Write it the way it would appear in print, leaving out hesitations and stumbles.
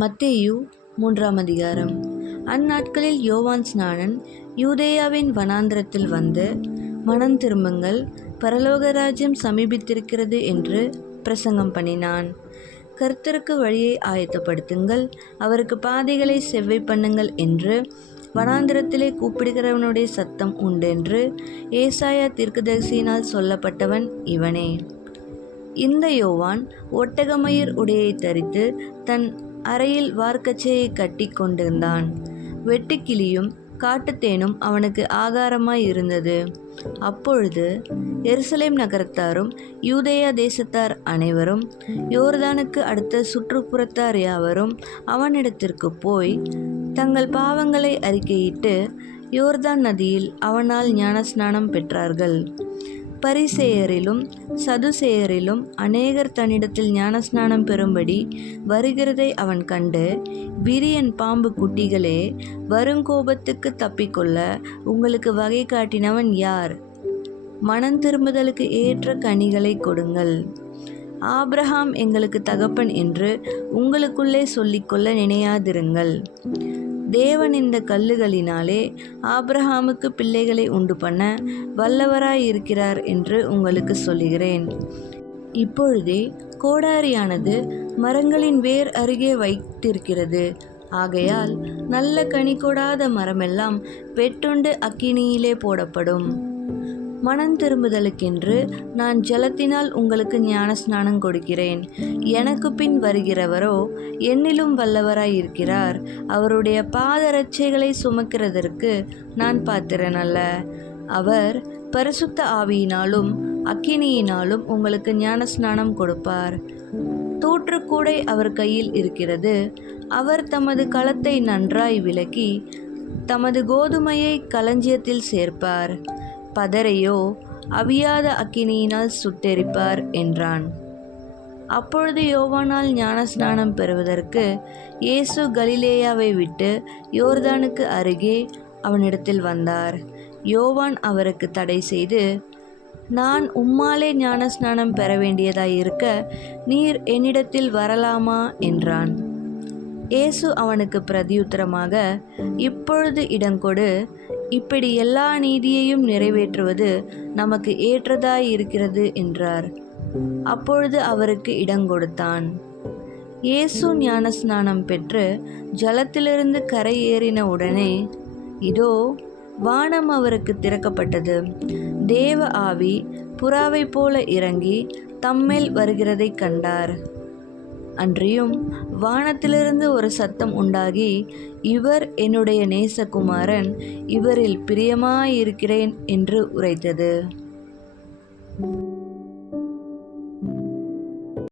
மத்தேயு 3ஆம் அதிகாரம். அந்நாட்களில் யோவான் ஸ்நானன் யூதேயாவின் வனாந்திரத்தில் வந்து, மனம் திரும்புங்கள், பரலோக ராஜ்யம் சமீபித்திருக்கிறது என்று பிரசங்கம் பண்ணினான். கர்த்தருக்கு வழியை ஆயத்தப்படுத்துங்கள், அவருக்கு பாதைகளை செவ்வை பண்ணுங்கள் என்று வனாந்திரத்திலே கூப்பிடுகிறவனுடைய சத்தம் உண்டென்று ஏசாயா தீர்க்கதரிசியினால் சொல்லப்பட்டவன் இவனே. இந்த யோவான் ஒட்டகமயிர் உடையை தரித்து தன் அறையில் வார்க்கச்சையை கட்டி கொண்டிருந்தான். வெட்டுக்கிளியும் காட்டுத்தேனும் அவனுக்கு ஆகாரமாய் இருந்தது. அப்பொழுது எருசலேம் நகரத்தாரும் யூதேயா தேசத்தார் அனைவரும் யோர்தானுக்கு அடுத்த சுற்றுப்புறத்தார் யாவரும் அவனிடத்திற்கு போய் தங்கள் பாவங்களை அறிக்கையிட்டு யோர்தான் நதியில் அவனால் ஞானஸ்நானம் பெற்றார்கள். பரிசேயரிலும் சதுசேயரிலும் அநேகர் தன்னிடத்தில் ஞானஸ்நானம் பெறும்படி வருகிறதை அவன் கண்டு, விரியன் பாம்பு குட்டிகளே, வருங்கோபத்துக்கு தப்பிக்கொள்ள உங்களுக்கு வகை காட்டினவன் யார்? மனம் திரும்புதலுக்கு ஏற்ற கனிகளை கொடுங்கள். ஆபிரகாம் எங்களுக்கு தகப்பன் என்று உங்களுக்குள்ளே சொல்லிக்கொள்ள நினையாதிருங்கள். தேவன் இந்த கல்லுகளினாலே ஆபிரகாமுக்கு பிள்ளைகளை உண்டு பண்ண வல்லவராயிருக்கிறார் என்று உங்களுக்கு சொல்லுகிறேன். இப்பொழுதே கோடாரியானது மரங்களின் வேர் அருகே வைத்திருக்கிறது. ஆகையால் நல்ல கனி கொடாத மரமெல்லாம் வெட்டுண்டு அக்கினியிலே போடப்படும். மனம் திரும்புதலுக்கென்று நான் ஜலத்தினால் உங்களுக்கு ஞானஸ்நானம் கொடுக்கிறேன். எனக்கு பின் வருகிறவரோ என்னிலும் வல்லவராயிருக்கிறார். அவருடைய பாதரட்சைகளை சுமக்கிறதற்கு நான் பாத்திரன் அல்ல. அவர் பரிசுத்த ஆவியினாலும் அக்கினியினாலும் உங்களுக்கு ஞானஸ்நானம் கொடுப்பார். தூற்றுக்கூடை அவர் கையில் இருக்கிறது. அவர் தமது களத்தை நன்றாய் விலக்கி தமது கோதுமையை களஞ்சியத்தில் சேர்ப்பார். பதரையோ அவியாத அக்கினியினால் சுட்டெரிப்பார் என்றான். அப்பொழுது யோவானால் ஞானஸ்நானம் பெறுவதற்கு இயேசு கலிலேயாவை விட்டு யோர்தானுக்கு அருகே அவனிடத்தில் வந்தார். யோவான் அவருக்கு தடை செய்து, நான் உம்மாலே ஞானஸ்நானம் பெற வேண்டியதாயிருக்க நீர் என்னிடத்தில் வரலாமா என்றான். இயேசு அவனுக்கு பிரதியுத்தரமாக, இப்பொழுது இடங்கொடு, இப்படி எல்லா நீதியையும் நிறைவேற்றுவது நமக்கு ஏற்றதாயிருக்கிறது என்றார். அப்பொழுது அவருக்கு இடங்கொடுத்தான். இயேசு ஞானஸ்நானம் பெற்று ஜலத்திலிருந்து கரை ஏறின உடனே இதோ வானம் அவருக்கு திறக்கப்பட்டது. தேவ ஆவி புறாவை போல இறங்கி தம்மேல் வருகிறதை கண்டார். அன்றியும் வானத்திலிருந்து ஒரு சத்தம் உண்டாகி, இவர் என்னுடைய நேசகுமாரன், இவரில் பிரியமாயிருக்கிறேன் என்று உரைத்தது.